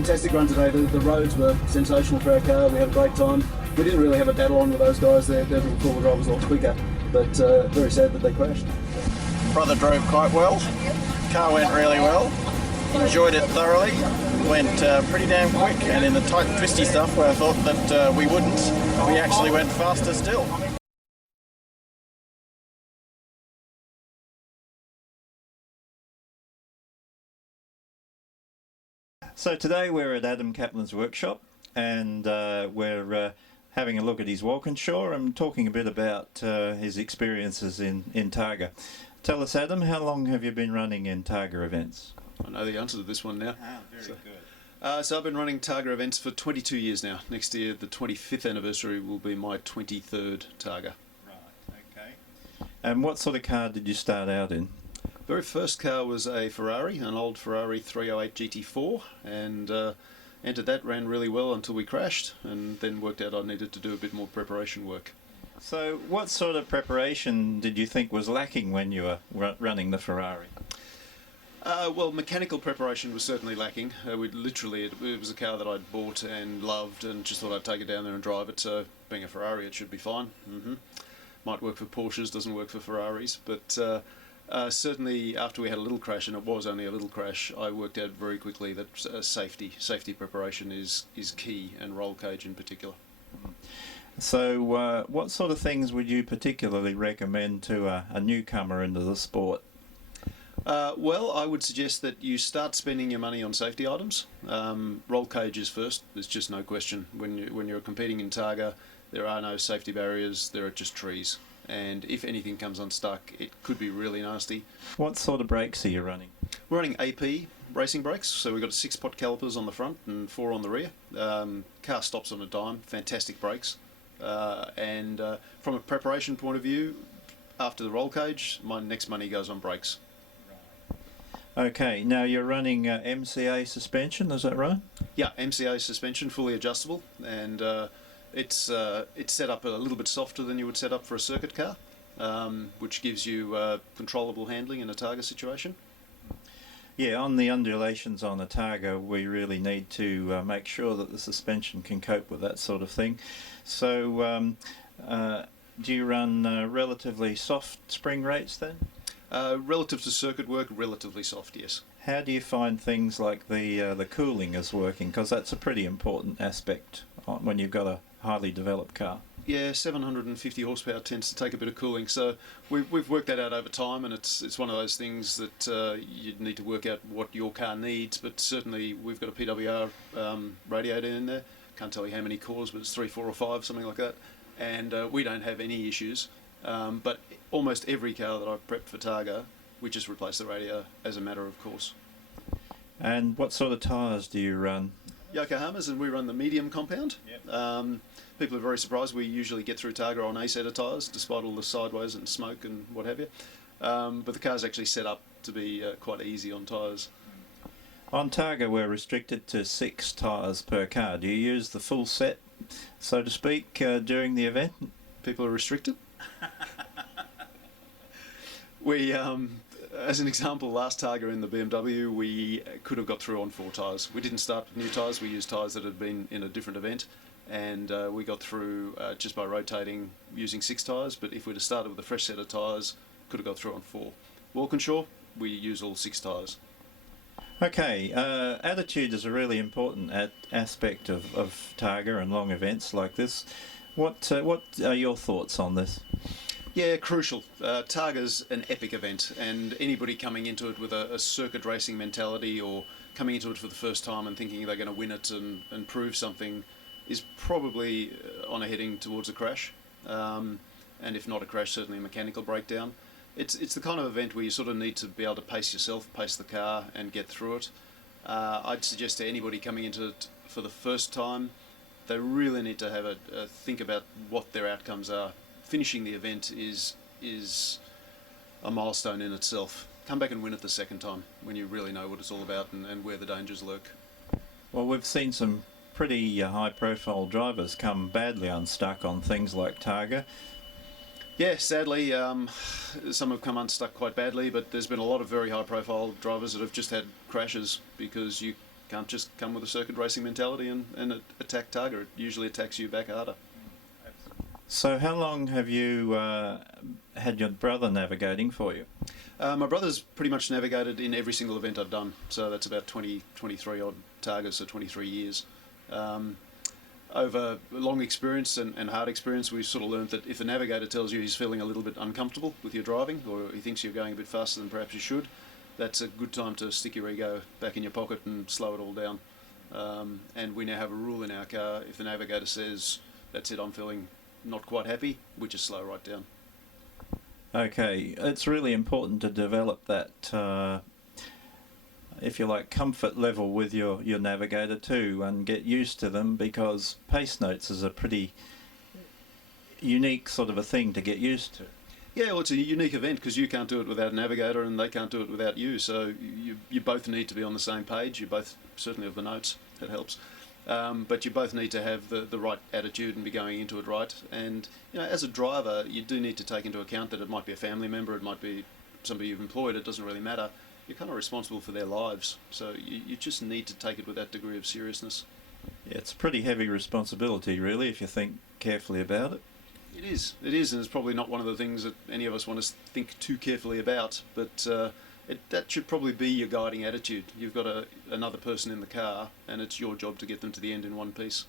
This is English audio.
fantastic run today. The roads were sensational for our car. We had a great time. We didn't really have a battle on with those guys. Their four-wheel drive was a lot quicker, but very sad that they crashed. Brother drove quite well. Car went really well. Enjoyed it thoroughly. Went pretty damn quick, and in the tight twisty stuff where I thought that we wouldn't, we actually went faster still. So today we're at Adam Kaplan's workshop, and we're having a look at his Walkinshaw and talking a bit about his experiences in Targa. Tell us, Adam, how long have you been running in Targa events? I know the answer to this one now. Very good. So I've been running Targa events for 22 years now. Next year, the 25th anniversary will be my 23rd Targa. Right, okay. And what sort of car did you start out in? Very first car was a Ferrari, an old Ferrari 308 GT4, and entered that, ran really well until we crashed, and then worked out I needed to do a bit more preparation work. So what sort of preparation did you think was lacking when you were running the Ferrari? Well, mechanical preparation was certainly lacking. It was a car that I'd bought and loved, and just thought I'd take it down there and drive it, so being a Ferrari it should be fine. Might work for Porsches, doesn't work for Ferraris, but certainly after we had a little crash, and it was only a little crash, I worked out very quickly that safety preparation is key, and roll cage in particular. So what sort of things would you particularly recommend to a newcomer into the sport? Well, I would suggest that you start spending your money on safety items. Roll cages first, there's just no question. When you're competing in Targa, there are no safety barriers, there are just trees. And if anything comes unstuck, it could be really nasty. What sort of brakes are you running? We're running AP racing brakes, so we've got 6-pot calipers on the front and 4 on the rear. Car stops on a dime, fantastic brakes. And from a preparation point of view, after the roll cage, my next money goes on brakes. Okay, now you're running MCA suspension, is that right? Yeah, MCA suspension, fully adjustable, and it's set up a little bit softer than you would set up for a circuit car, which gives you controllable handling in a Targa situation. Yeah, on the undulations on a Targa, we really need to make sure that the suspension can cope with that sort of thing. So, do you run relatively soft spring rates then? Relative to circuit work, relatively soft, yes. How do you find things like the cooling is working? Because that's a pretty important aspect when you've got a highly developed car. Yeah, 750 horsepower tends to take a bit of cooling, so we've worked that out over time, and it's one of those things that you need to work out what your car needs, but certainly we've got a PWR radiator in there. Can't tell you how many cores, but it's 3, 4 or 5, something like that, and we don't have any issues. But almost every car that I've prepped for Targa, we just replace the radiator as a matter of course. And what sort of tyres do you run? Yokohamas, and we run the medium compound. Yep. People are very surprised. We usually get through Targa on a set of tyres, despite all the sideways and smoke and what have you. But the car's actually set up to be quite easy on tyres. On Targa, we're restricted to 6 tyres per car. Do you use the full set, so to speak, during the event? People are restricted? We, as an example, last Targa in the BMW, we could have got through on 4 tyres. We didn't start with new tyres, we used tyres that had been in a different event, and we got through just by rotating using 6 tyres, but if we'd have started with a fresh set of tyres, could have got through on 4. Walkinshaw, we use all 6 tyres. Okay, attitude is a really important aspect of Targa and long events like this. What are your thoughts on this? Yeah, crucial. Targa's an epic event, and anybody coming into it with a circuit racing mentality, or coming into it for the first time and thinking they're going to win it and prove something, is probably on a heading towards a crash. And if not a crash, certainly a mechanical breakdown. It's the kind of event where you sort of need to be able to pace yourself, pace the car, and get through it. I'd suggest to anybody coming into it for the first time, they really need to have a think about what their outcomes are. Finishing the event is a milestone in itself. Come back and win it the second time when you really know what it's all about and where the dangers lurk. Well, we've seen some pretty high-profile drivers come badly unstuck on things like Targa. Yeah, sadly, some have come unstuck quite badly, but there's been a lot of very high-profile drivers that have just had crashes because you can't just come with a circuit racing mentality and attack Targa. It usually attacks you back harder. So how long have you had your brother navigating for you? My brother's pretty much navigated in every single event I've done, so that's about 23 odd Targas, so 23 years. Over long experience and hard experience, we've sort of learned that if the navigator tells you he's feeling a little bit uncomfortable with your driving, or he thinks you're going a bit faster than perhaps you should, that's a good time to stick your ego back in your pocket and slow it all down. And we now have a rule in our car: if the navigator says, "That's it, I'm feeling not quite happy," we just slow right down. Okay, it's really important to develop that, if you like, comfort level with your navigator too, and get used to them, because pace notes is a pretty unique sort of a thing to get used to. Yeah, well, it's a unique event because you can't do it without a navigator and they can't do it without you, so you both need to be on the same page. You both certainly have the notes, that helps. But you both need to have the right attitude and be going into it right. And as a driver, you do need to take into account that it might be a family member, it might be somebody you've employed, it doesn't really matter. You're kind of responsible for their lives, so you just need to take it with that degree of seriousness. Yeah, it's a pretty heavy responsibility, really, if you think carefully about it. It is, and it's probably not one of the things that any of us want to think too carefully about, but that should probably be your guiding attitude. You've got another person in the car, and it's your job to get them to the end in one piece.